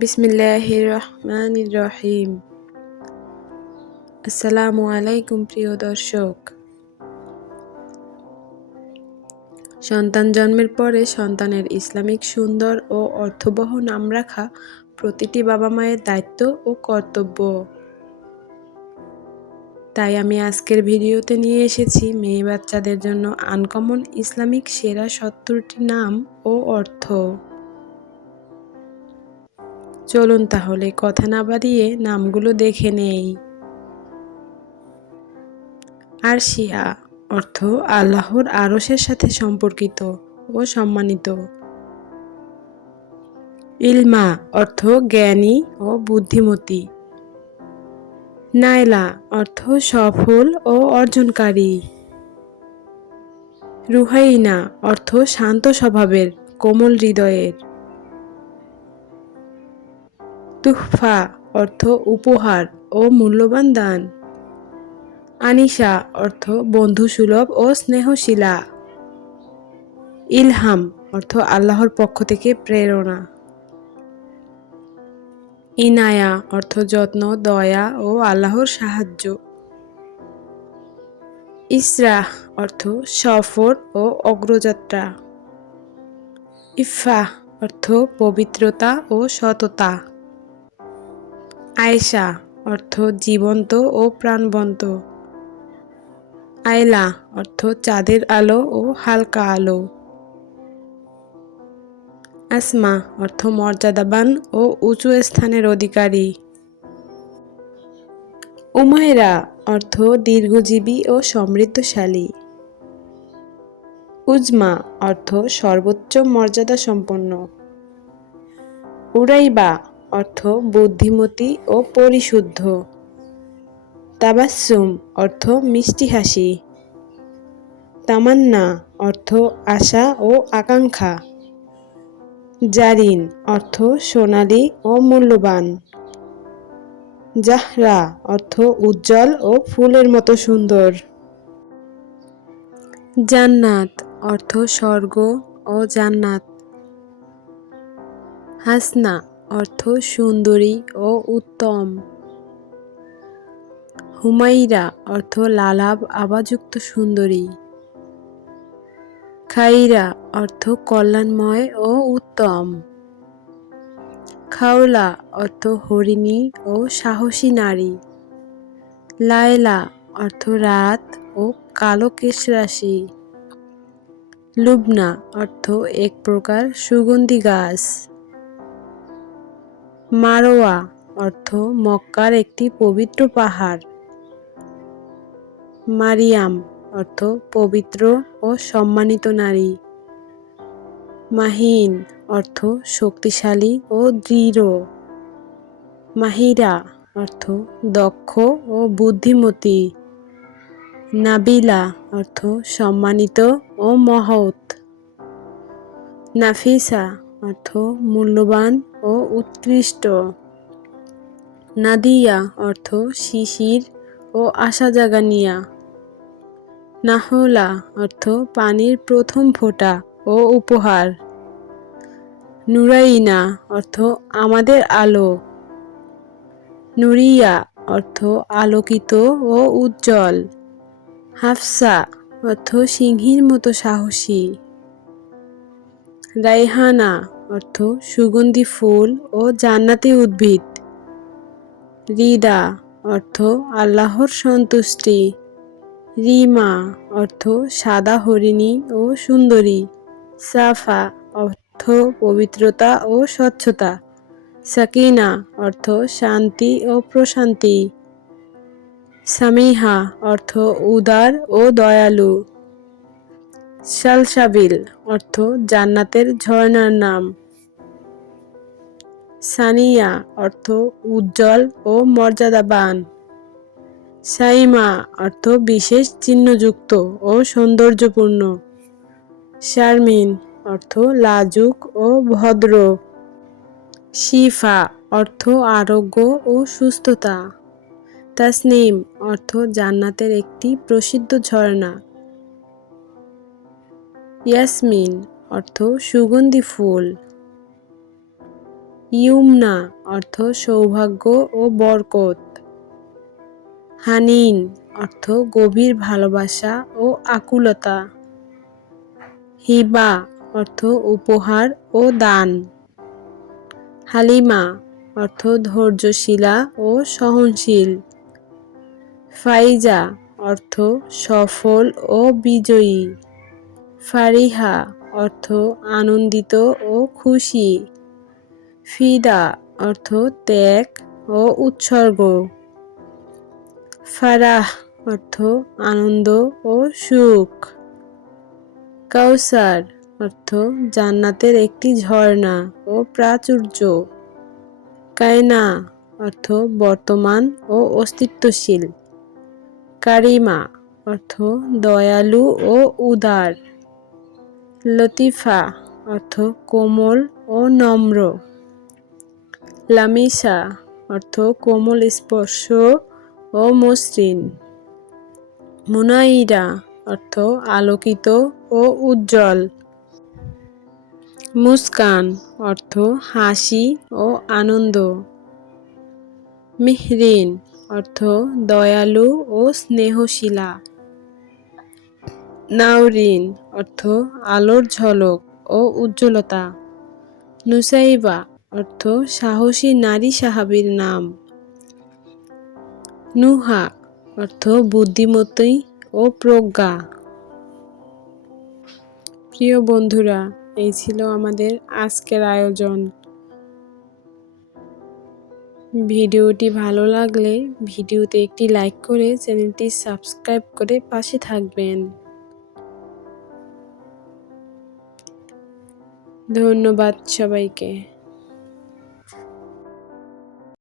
বিসমিল্লাহির রহমানির রহিম। আসসালামু আলাইকুম প্রিয় দর্শক। সন্তান জন্মের পরে সন্তানের ইসলামিক সুন্দর ও অর্থবহ নাম রাখা প্রতিটি বাবা মায়ের দায়িত্ব ও কর্তব্য। তাই আমি আজকের ভিডিওতে নিয়ে এসেছি মেয়ে বাচ্চাদের জন্য আনকমন ইসলামিক সেরা 70টি নাম ও অর্থ। চলুন তাহলে কথা না বাড়িয়ে নামগুলো দেখে নেই। আরশিয়া অর্থ আল্লাহর আরশের সাথে সম্পর্কিত ও সম্মানিত। ইলমা অর্থ জ্ঞানী ও বুদ্ধিমতী। নাইলা অর্থ সফল ও অর্জনকারী। রুহাইনা অর্থ শান্ত স্বভাবের, কোমল হৃদয়ের। তুহফা অর্থ উপহার ও মূল্যবান দান। আনিশা অর্থ বন্ধুসুলভ ও স্নেহশীলা। ইলহাম অর্থ আল্লাহর পক্ষ থেকে প্রেরণা। ইনায়া অর্থ যত্ন, দয়া ও আল্লাহর সাহায্য। ইসরাহ অর্থ সফর ও অগ্রযাত্রা। ইফাহ অর্থ পবিত্রতা ও সততা। আয়েশা অর্থ জীবন্ত ও প্রাণবন্ত। আয়লা অর্থ চাঁদের আলো ও হালকা আলো। আসমা অর্থ মর্যাদাবান ও উঁচু স্থানের অধিকারী। উমায়রা অর্থ দীর্ঘজীবী ও সমৃদ্ধশালী। উজমা অর্থ সর্বোচ্চ মর্যাদা সম্পন্ন। উরাইবা অর্থ বুদ্ধিমতী ও পরিশুদ্ধ। তাবাসসুম অর্থ মিষ্টি হাসি। তামান্না অর্থ আশা ও আকাঙ্ক্ষা। জারিন অর্থ সোনালী ও মূল্যবান। জাহরা অর্থ উজ্জ্বল ও ফুলের মতো সুন্দর। জান্নাত অর্থ স্বর্গ ও জান্নাত। হাসনা অর্থ সুন্দরী ও উত্তম। হুমাইরা অর্থ লালাব আভাযুক্ত সুন্দরী। খাইরা অর্থ কল্যাণময় ও উত্তম। খাওলা অর্থ হরিণী ও সাহসী নারী। লায়লা অর্থ রাত ও কালো কেশরাশি। লুবনা অর্থ এক প্রকার সুগন্ধি গাছ। মারোয়া অর্থ মক্কার একটি পবিত্র পাহাড়। মারিয়াম অর্থ পবিত্র ও সম্মানিত নারী। মাহিন অর্থ শক্তিশালী ও দৃঢ়। মাহিরা অর্থ দক্ষ ও বুদ্ধিমতী। নাবিলা অর্থ সম্মানিত ও মহৎ। নাফিসা অর্থ মূল্যবান ও উৎকৃষ্ট। নাদিয়া অর্থ শিশির ও আশা জাগানিয়া। নাহলা অর্থ পানির প্রথম ফোঁটা ও উপহার। নুরাইনা অর্থ আমাদের আলো। নুরিয়া অর্থ আলোকিত ও উজ্জ্বল। হাফসা অর্থ সিংহীর মতো সাহসী। রাইহানা অর্থ সুগন্ধি ফুল ও জান্নাতি উদ্ভিদ। রিদা অর্থ আল্লাহর সন্তুষ্টি। রিমা অর্থ সাদা হরিণী ও সুন্দরী। সাফা অর্থ পবিত্রতা ও স্বচ্ছতা। সাকিনা অর্থ শান্তি ও প্রশান্তি। সামিহা অর্থ উদার ও দয়ালু। সালসাবিল অর্থ জান্নাতের ঝর্ণার নাম। সানিয়া অর্থ উজ্জ্বল ও মর্যাদাবান। সাইমা অর্থ বিশেষ চিহ্নযুক্ত ও সৌন্দর্যপূর্ণ। শারমিন অর্থ লাজুক ও ভদ্র। শিফা অর্থ আরোগ্য ও সুস্থতা। তাসনিম অর্থ জান্নাতের একটি প্রসিদ্ধ ঝর্ণা। ইয়াসমিন অর্থ সুগন্ধি ফুল। ইয়ুমনা অর্থ সৌভাগ্য ও বরকত। হানিন অর্থ গভীর ভালোবাসা ও আকুলতা। হিবা অর্থ উপহার ও দান। হালিমা অর্থ ধৈর্যশীলা ও সহনশীল। ফাইজা অর্থ সফল ও বিজয়ী। ফারিহা অর্থ আনন্দিত ও খুশি। ফিদা অর্থ ত্যাগ ও উৎসর্গ। ফারাহ অর্থ আনন্দ ও সুখ। কাউসার অর্থ জান্নাতের একটি ঝর্ণা ও প্রাচুর্য। কায়না অর্থ বর্তমান ও অস্তিত্বশীল। কারিমা অর্থ দয়ালু ও উদার। লতিফা অর্থ কোমল ও নম্র। লামিসা অর্থ কোমল স্পর্শ ও মসৃণ। মুনাইরা অর্থ আলোকিত ও উজ্জ্বল। মুস্কান অর্থ হাসি ও আনন্দ। মিহরিন অর্থ দয়ালু ও স্নেহশীলা। নাওরিন অর্থ আলোর ঝলক ও উজ্জ্বলতা। নুসাইবা অর্থ সাহসী নারী সাহাবীর নাম। নুহা অর্থ বুদ্ধিমতী ও প্রজ্ঞা। প্রিয় বন্ধুরা, এই ছিল আমাদের আজকের আয়োজন। ভিডিওটি ভালো লাগলে ভিডিওতে একটি লাইক করে চ্যানেলটি সাবস্ক্রাইব করে পাশে থাকবেন। ধন্যবাদ সবাইকে।